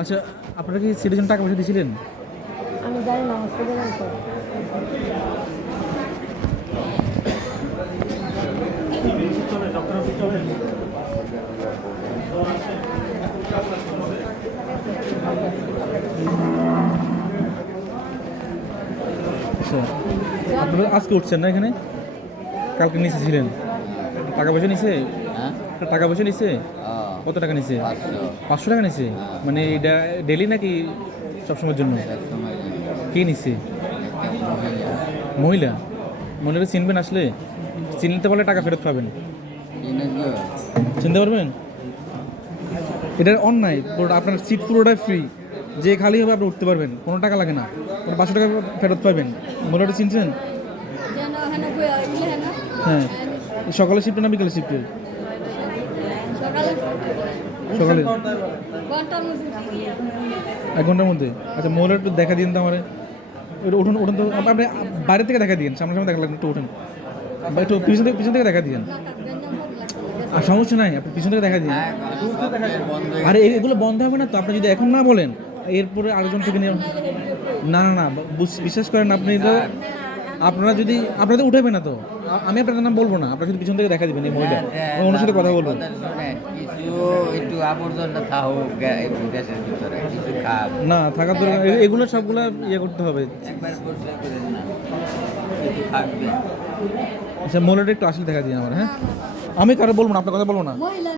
আচ্ছা, আপনারা কি সিটির জন্য টাকা পয়সা দিয়েছিলেন? আমি জানি না হসপিটালের তো আচ্ছা, আপনারা আজকে উঠছেন না এখানে? কালকে নিচে ছিলেন? টাকা পয়সা নিছে? হ্যাঁ টাকা পয়সা নিছে? কত টাকা নিছে? 500 টাকা নিছে? মানে এটা ডেলি নাকি সবসময়ের জন্য? কে নিছে? মহিলা। মহিলাকে চিনবেন আসলে? চিনতে পারলে টাকা ফেরত পাবেন। চিনতে পারবেন? এটা অন্যায়। পুরোটা আপনার সিট পুরোটাই ফ্রি। যে খালি হবে আপনি উঠতে পারবেন, কোনো টাকা লাগে না। 500 টাকা ফেরত পাবেন। মহিলাটা চিনছেন? হ্যাঁ, সকালে শিফটে না বিকালে শিফটে? সকালে 1 ঘন্টার মধ্যে। আচ্ছা, মহিলা একটু দেখা দিন তো আমার। উঠুন উঠুন তো, আপনি বাইরে থেকে দেখা দিন, সামনাসামনি দেখা লাগবে, একটু উঠুন বা একটু পিছন থেকে দেখা দিন। আর সমস্যা নাই, আপনি পিছন থেকে দেখা দিন। আরে এগুলো বন্ধ হবে না তো, আপনি যদি এখন না বলেন এরপরে আরেকজন থেকে নিয়ে না না না বিশ্বাস করেন আপনি তো, আপনারা যদি আপনাদের উঠাবে না তো আমি আপনাদের নাম বলবো না, আপনারা যদি পিছন থেকে দেখা দিবেন এই মহিলা, আমি ওনার সাথে কথা বলবো। কিছু একটু আবর্জনা থাকুক দেশের ভিতরে, কিছু খাক না থাকার দরকার, এগুলো সবগুলো ইয়ে করতে হবে। একবার পরিচয় করেন না, কিছু থাকবে। আচ্ছা, মহিলাটা একটু আসলে দেখা দিন আমার। হ্যাঁ, আমি কারো বলবো না, আপনার কথা বলবো না।